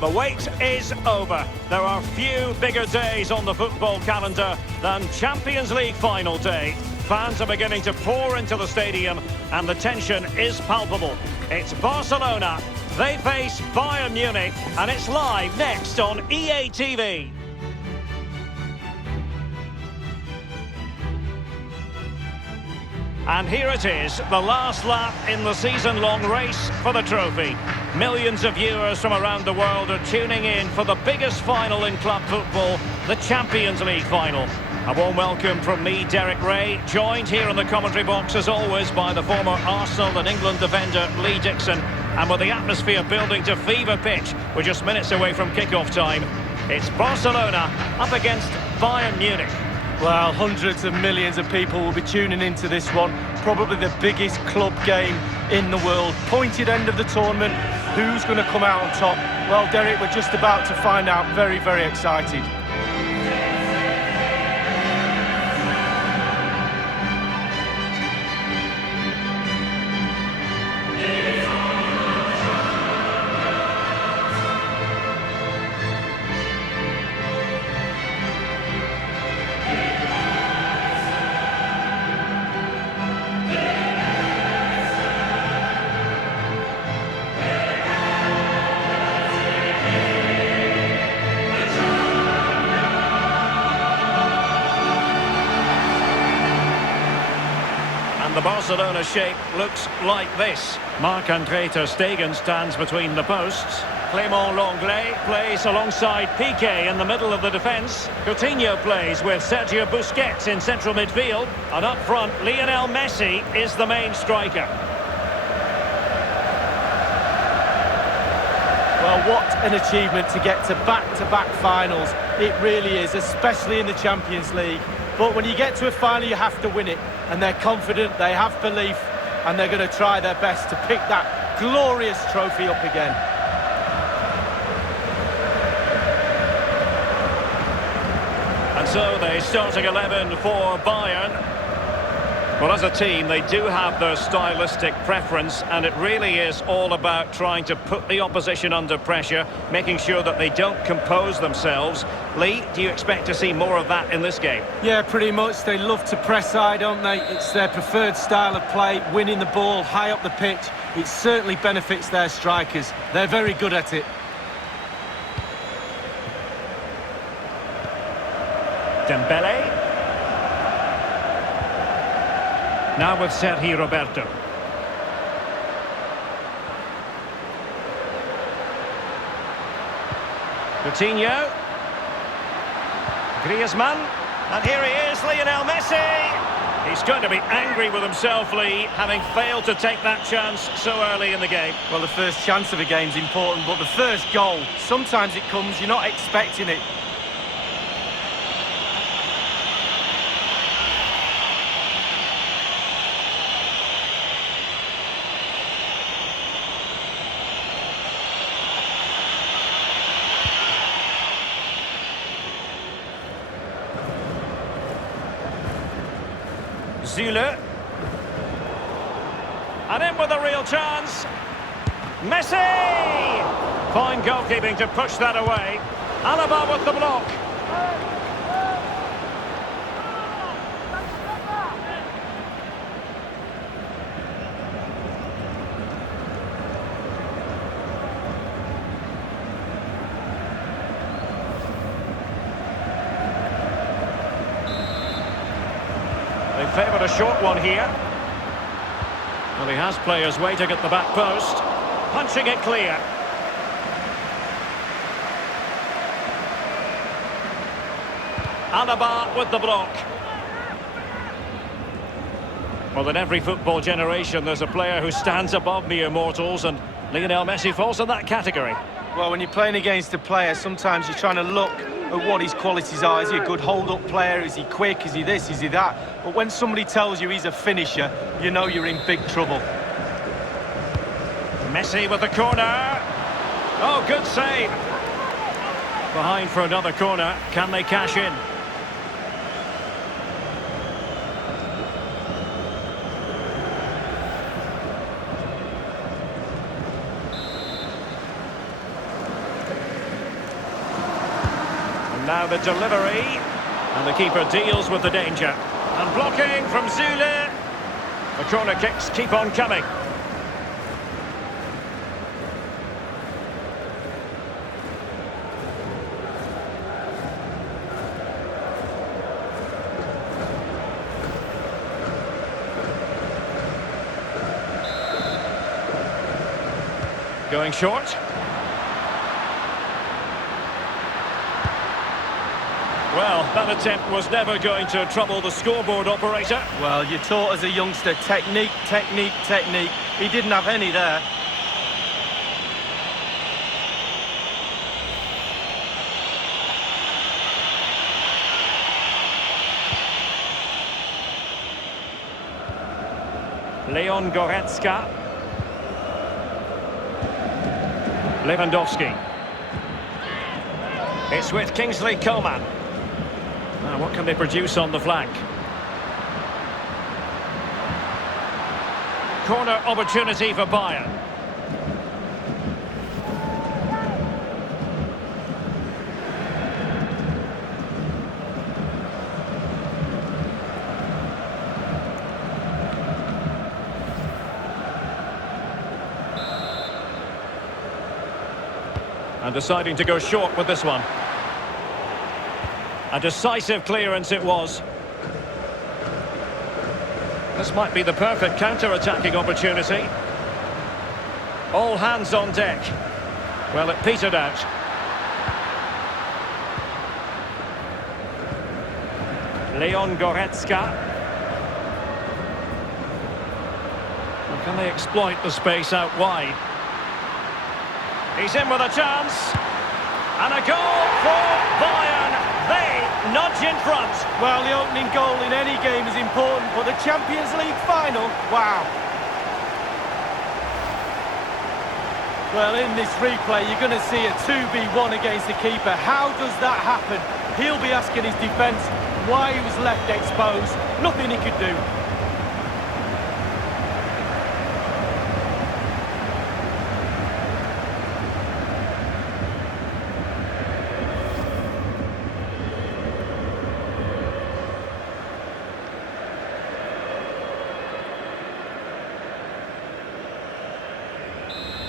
The wait is over. There are few bigger days on the football calendar than Champions League final day. Fans are beginning to pour into the stadium and the tension is palpable. It's Barcelona. They face Bayern Munich and it's live next on EA TV. And here it is, the last lap in the season-long race for the trophy. Millions of viewers from around the world are tuning in for the biggest final in club football, the Champions League final. A warm welcome from me, Derek Ray, joined here in the commentary box as always by the former Arsenal and England defender Lee Dixon. And with the atmosphere building to fever pitch, we're just minutes away from kick-off time. It's Barcelona up against Bayern Munich. Well, hundreds of millions of people will be tuning into this one. Probably the biggest club game in the world. Pointed end of the tournament. Who's going to come out on top? Well, Derek, we're just about to find out. Very, very excited. The Barcelona shape looks like this. Marc-Andre ter Stegen stands between the posts. Clément Lenglet plays alongside Pique in the middle of the defence. Coutinho plays with Sergio Busquets in central midfield. And up front, Lionel Messi is the main striker. Well, what an achievement to get to back-to-back finals. It really is, especially in the Champions League. But when you get to a final, you have to win it. And they're confident, they have belief, and they're going to try their best to pick that glorious trophy up again. And so the starting 11 for Bayern. Well, as a team, they do have their stylistic preference, and it really is all about trying to put the opposition under pressure, making sure that they don't compose themselves. Lee, do you expect to see more of that in this game? Yeah, pretty much. They love to press high, don't they? It's their preferred style of play, winning the ball high up the pitch. It certainly benefits their strikers. They're very good at it. Dembele. Now with Sergi Roberto. Coutinho. Griezmann. And here he is, Lionel Messi. He's going to be angry with himself, Lee, having failed to take that chance so early in the game. Well, the first chance of a game's important, but the first goal, sometimes it comes, you're not expecting it. Zule. And in with a real chance. Messi! Fine goalkeeping to push that away. Alaba with the block. They favoured a short one here. Well, he has players waiting at the back post. Punching it clear. Alaba with the block. Well, in every football generation, there's a player who stands above mere mortals, and Lionel Messi falls in that category. Well, when you're playing against a player, sometimes you're trying to look at what his qualities are. Is he a good hold-up player? Is he quick? Is he this? Is he that? But when somebody tells you he's a finisher, you know you're in big trouble. Messi with the corner. Oh, good save. Behind for another corner. Can they cash in? Now the delivery, and the keeper deals with the danger. And blocking from Zule. The corner kicks keep on coming. Going short. Well, that attempt was never going to trouble the scoreboard operator. Well, you're taught as a youngster, technique, technique, technique. He didn't have any there. Leon Goretzka. Lewandowski. It's with Kingsley Coman. Now, what can they produce on the flank? Corner opportunity for Bayern. And deciding to go short with this one. A decisive clearance it was. This might be the perfect counter-attacking opportunity. All hands on deck. Well, it petered out. Leon Goretzka. Well, can they exploit the space out wide? He's in with a chance. And a goal for Bayern. They nudge in front. Well, the opening goal in any game is important, but the Champions League final, wow. Well, in this replay, you're going to see a 2v1 against the keeper. How does that happen? He'll be asking his defence why he was left exposed. Nothing he could do.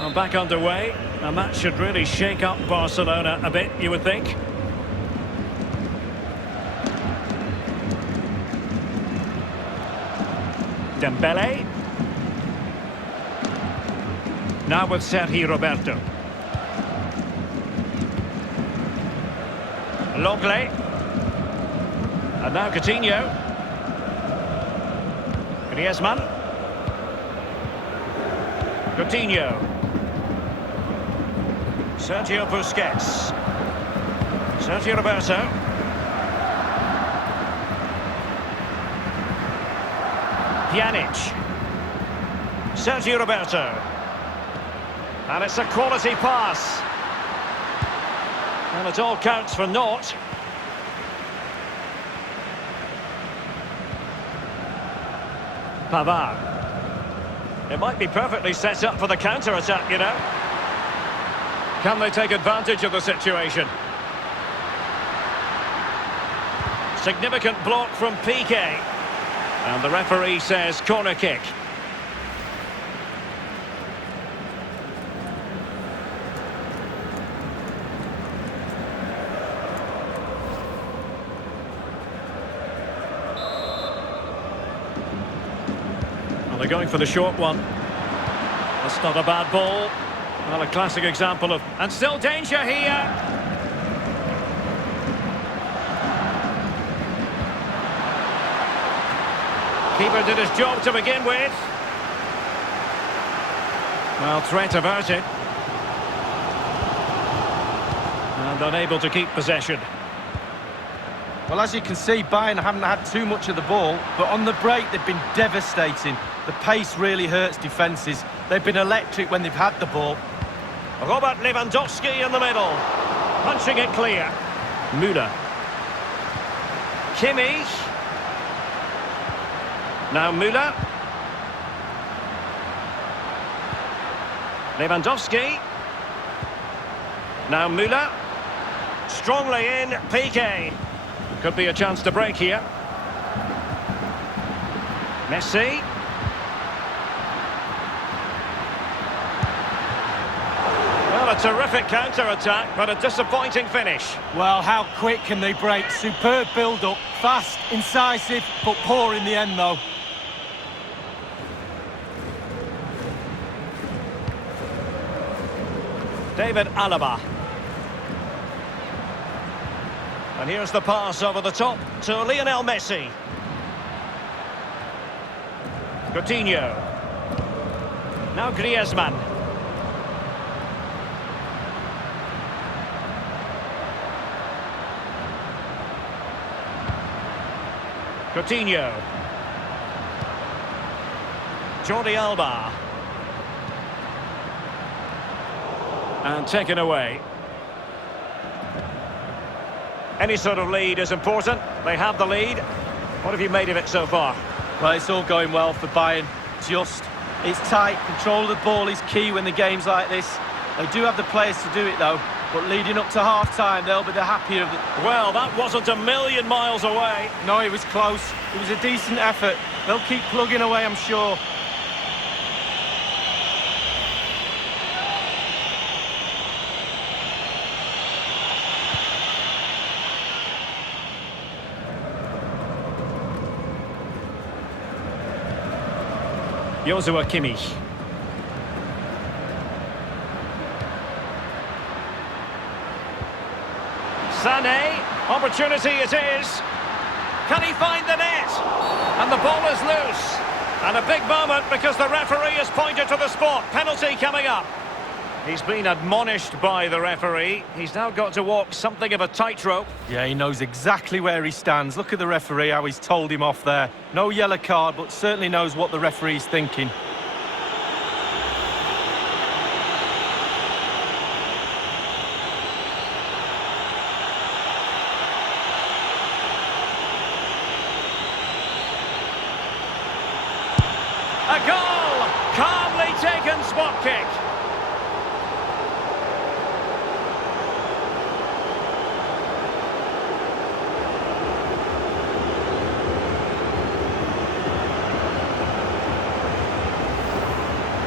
Well, back underway, and that should really shake up Barcelona a bit, you would think. Dembele. Now with Sergi Roberto. Longley. And now Coutinho. Griezmann. Coutinho. Sergio Busquets. Sergio Roberto. Pjanic. Sergio Roberto. And it's a quality pass. And it all counts for naught. Pavard. It might be perfectly set up for the counter-attack, you know. Can they take advantage of the situation? Significant block from Pique. And the referee says corner kick. Well, they're going for the short one. That's not a bad ball. Well, a classic example of... And still danger here. Keeper did his job to begin with. Well, threat averted. And unable to keep possession. Well, as you can see, Bayern haven't had too much of the ball, but on the break they've been devastating. The pace really hurts defences. They've been electric when they've had the ball. Robert Lewandowski in the middle. Punching it clear. Müller. Kimmich. Now Müller. Lewandowski. Now Müller. Strongly in, Pique. Could be a chance to break here. Messi. Well, a terrific counter-attack, but a disappointing finish. Well, how quick can they break? Superb build-up, fast, incisive, but poor in the end, though. David Alaba. And here's the pass over the top to Lionel Messi. Coutinho. Now Griezmann. Coutinho. Jordi Alba. And taken away. Any sort of lead is important. They have the lead. What have you made of it so far? Well, it's all going well for Bayern. It's tight. Control of the ball is key when the game's like this. They do have the players to do it, though. But leading up to half-time, they'll be the happier of it. Well, that wasn't a million miles away. No, it was close. It was a decent effort. They'll keep plugging away, I'm sure. Joshua Kimmich. Sané, opportunity it is. Can he find the net? And the ball is loose. And a big moment because the referee has pointed to the spot. Penalty coming up. He's been admonished by the referee. He's now got to walk something of a tightrope. Yeah, he knows exactly where he stands. Look at the referee, how he's told him off there. No yellow card, but certainly knows what the referee's thinking. A goal! Calmly taken spot kick.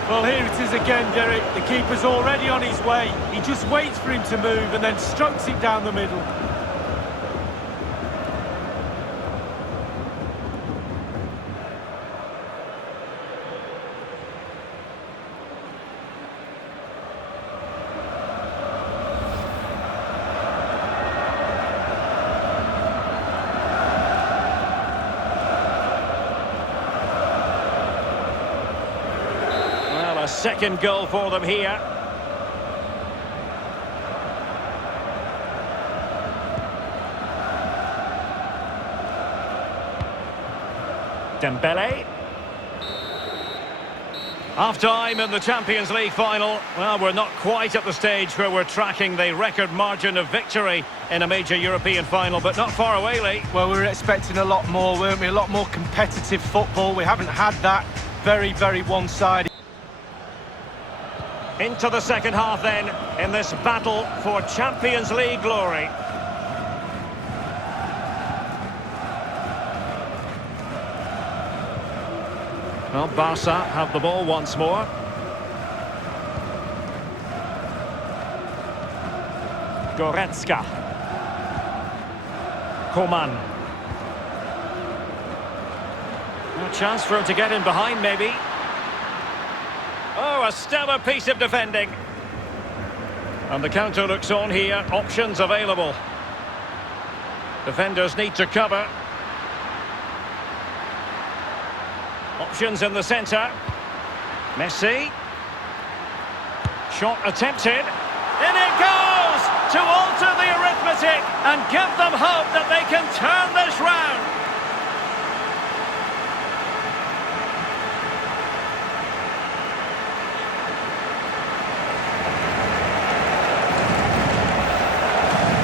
Well, here it is again, Derek. The keeper's already on his way. He just waits for him to move and then strokes it down the middle. A second goal for them here. Dembele. Half-time in the Champions League final. Well, we're not quite at the stage where we're tracking the record margin of victory in a major European final, but not far away, Lee. Well, we were expecting a lot more, weren't we? A lot more competitive football. We haven't had that. Very, very one-sided. Into the second half then, in this battle for Champions League glory. Well, Barca have the ball once more. Goretzka. Coman. A chance for him to get in behind, maybe. Oh, a stellar piece of defending. And the counter looks on here. Options available. Defenders need to cover. Options in the centre. Messi. Shot attempted. In it goes! To alter the arithmetic and give them hope that they can turn this round.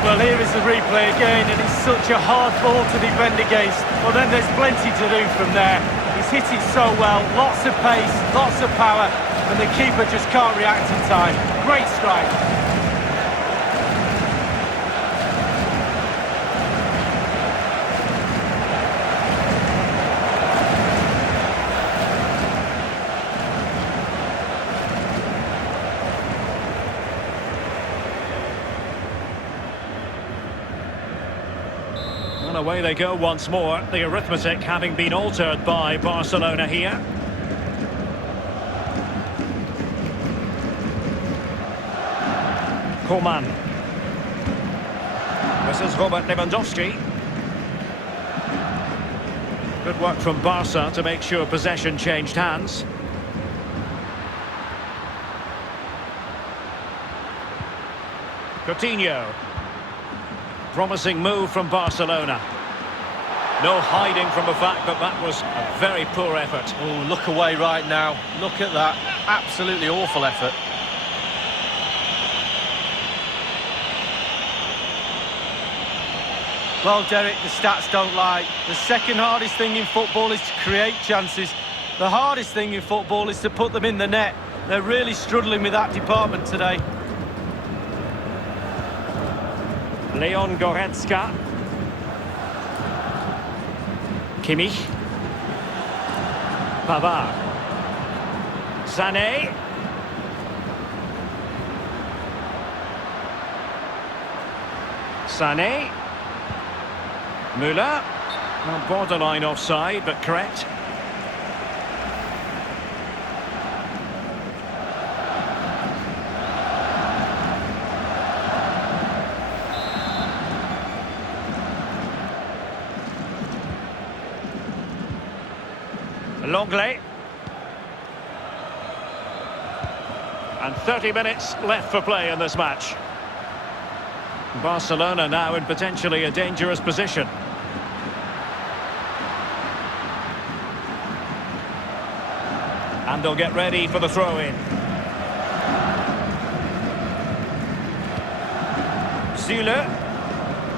Well, here is the replay again, and it's such a hard ball to defend against. Well, then there's plenty to do from there. He's hit it so well, lots of pace, lots of power, and the keeper just can't react in time. Great strike. And away they go once more, the arithmetic having been altered by Barcelona here. Coman. This is Robert Lewandowski. Good work from Barca to make sure possession changed hands. Coutinho. Promising move from Barcelona. No hiding from the fact that that was a very poor effort. Oh, look away right now. Look at that. Absolutely awful effort. Well, Derek, the stats don't lie. The second hardest thing in football is to create chances. The hardest thing in football is to put them in the net. They're really struggling with that department today. Leon Goretzka. Kimmich. Pavard. Sané. Sané. Müller. Well, borderline offside, but correct. Longley. And 30 minutes left for play in this match. Barcelona now in potentially a dangerous position. And they'll get ready for the throw-in. Süle.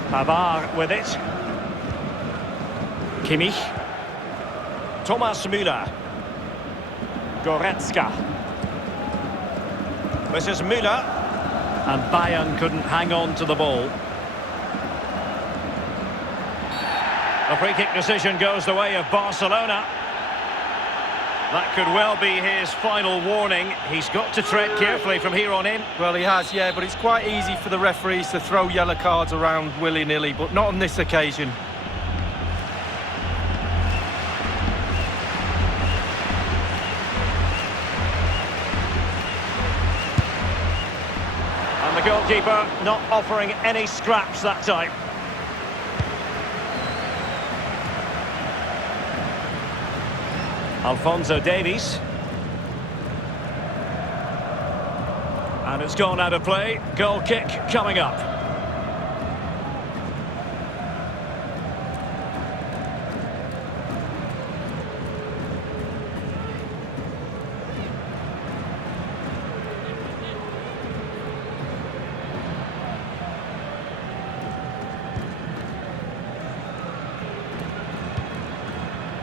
Pavard with it. Kimmich. Thomas Müller. Goretzka. This is Müller. And Bayern couldn't hang on to the ball. A free kick decision goes the way of Barcelona. That could well be his final warning. He's got to tread carefully from here on in. Well, he has, yeah, but it's quite easy for the referees to throw yellow cards around willy-nilly, but not on this occasion. And the goalkeeper not offering any scraps that time. Alphonso Davies. And it's gone out of play. Goal kick coming up.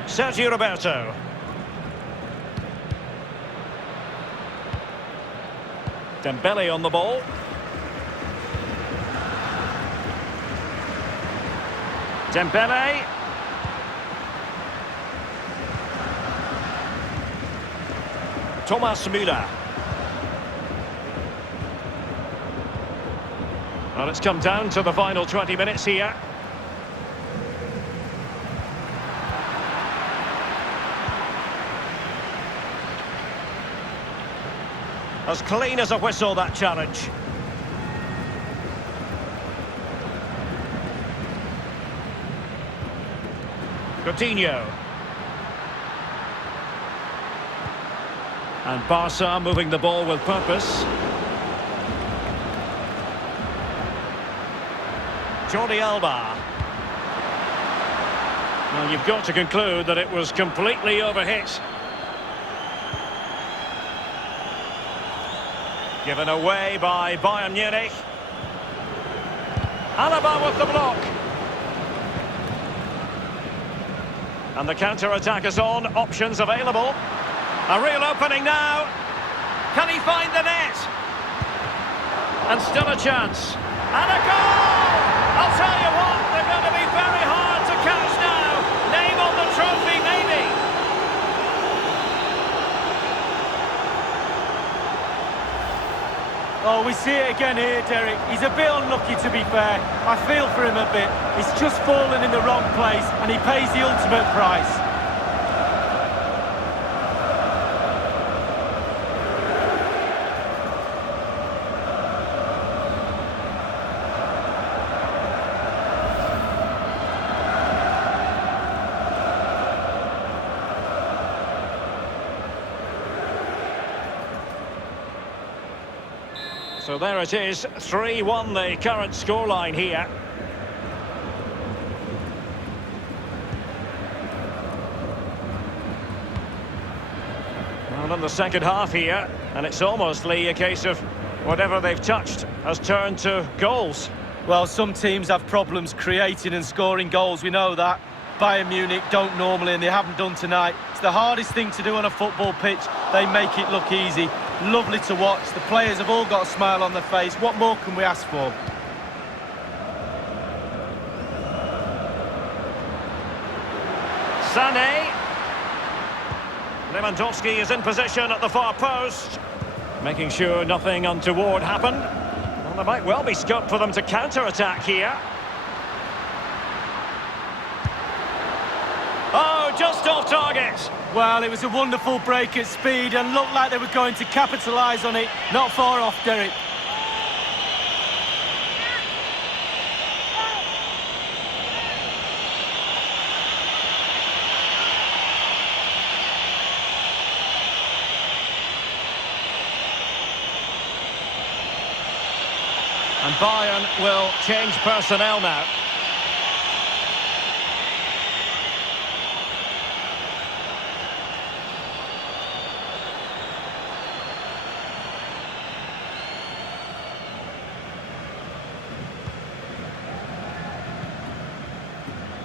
Sergio Roberto. Dembele on the ball. Dembele. Thomas Müller. Well, it's come down to the final 20 minutes here. As clean as a whistle, that challenge. Coutinho. And Barca moving the ball with purpose. Jordi Alba. Well, you've got to conclude that it was completely overhit. Given away by Bayern Munich. Alaba with the block. And the counter-attack is on. Options available. A real opening now. Can he find the net? And still a chance. And a goal! I'll tell you what, they're going to be very hard to catch now. Name on the trophy, maybe. Oh, we see it again here, Derek. He's a bit unlucky, to be fair. I feel for him a bit. He's just fallen in the wrong place, and he pays the ultimate price. So there it is, 3-1 the current scoreline here. Well, in the second half here, and it's almost, Lee, a case of whatever they've touched has turned to goals. Well, some teams have problems creating and scoring goals, we know that. Bayern Munich don't normally, and they haven't done tonight. It's the hardest thing to do on a football pitch. They make it look easy. Lovely to watch. The players have all got a smile on their face. What more can we ask for? Sané. Lewandowski is in position at the far post, making sure nothing untoward happened. Well, there might well be scope for them to counter-attack here. Oh, just off target. Well, it was a wonderful break at speed and looked like they were going to capitalise on it. Not far off, Derek. And Bayern will change personnel now.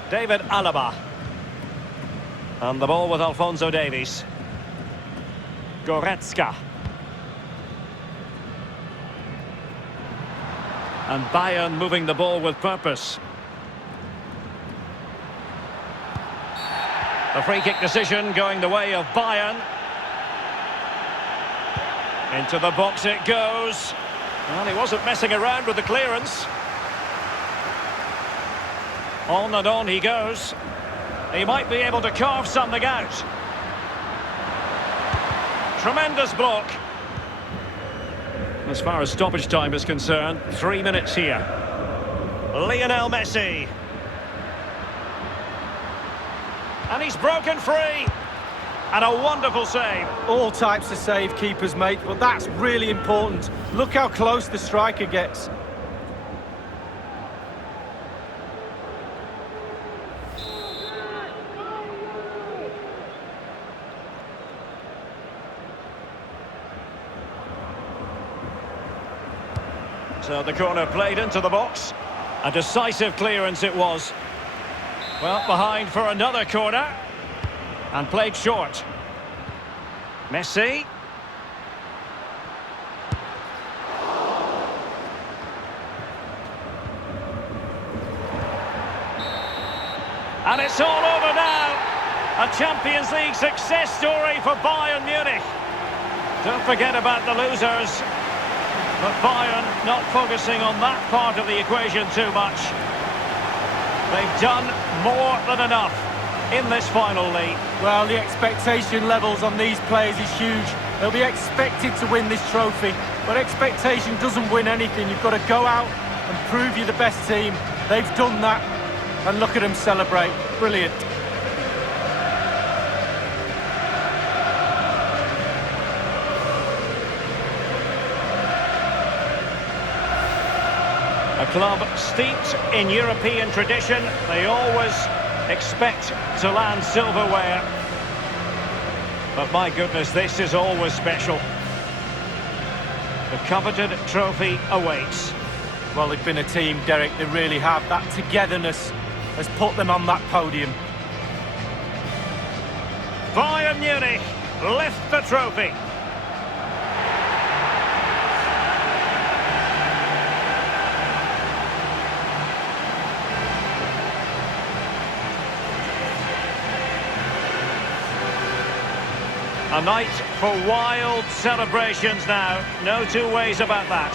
David Alaba. And the ball with Alphonso Davies. Goretzka. And Bayern moving the ball with purpose. The free kick decision going the way of Bayern. Into the box it goes. Well, he wasn't messing around with the clearance. On and on he goes. He might be able to carve something out. Tremendous block. As far as stoppage time is concerned, 3 minutes here. Lionel Messi. And he's broken free. And a wonderful save. All types of save keepers, mate, but that's really important. Look how close the striker gets. So the corner played into the box. A decisive clearance it was. Well, behind for another corner. And played short. Messi. And it's all over now. A Champions League success story for Bayern Munich. Don't forget about the losers. But Bayern not focusing on that part of the equation too much. They've done more than enough in this final league. Well, the expectation levels on these players is huge. They'll be expected to win this trophy. But expectation doesn't win anything. You've got to go out and prove you're the best team. They've done that. And look at them celebrate. Brilliant. A club steeped in European tradition, they always expect to land silverware. But my goodness, this is always special. The coveted trophy awaits. Well, they've been a team, Derek, they really have. That togetherness has put them on that podium. Bayern Munich lift the trophy. A night for wild celebrations now. No two ways about that.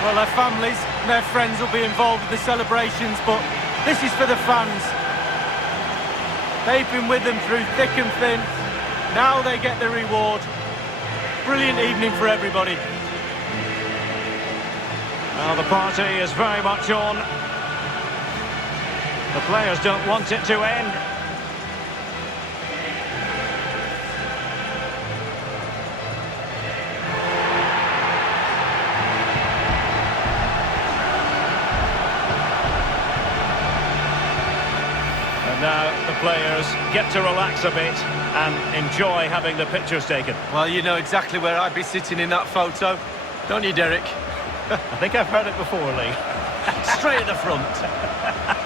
Well, their families and their friends will be involved with the celebrations, but this is for the fans. They've been with them through thick and thin. Now they get the reward. Brilliant evening for everybody. Well, the party is very much on. The players don't want it to end. And now the players get to relax a bit and enjoy having the pictures taken. Well, you know exactly where I'd be sitting in that photo, don't you, Derek? I think I've heard it before, Lee. Straight at the front.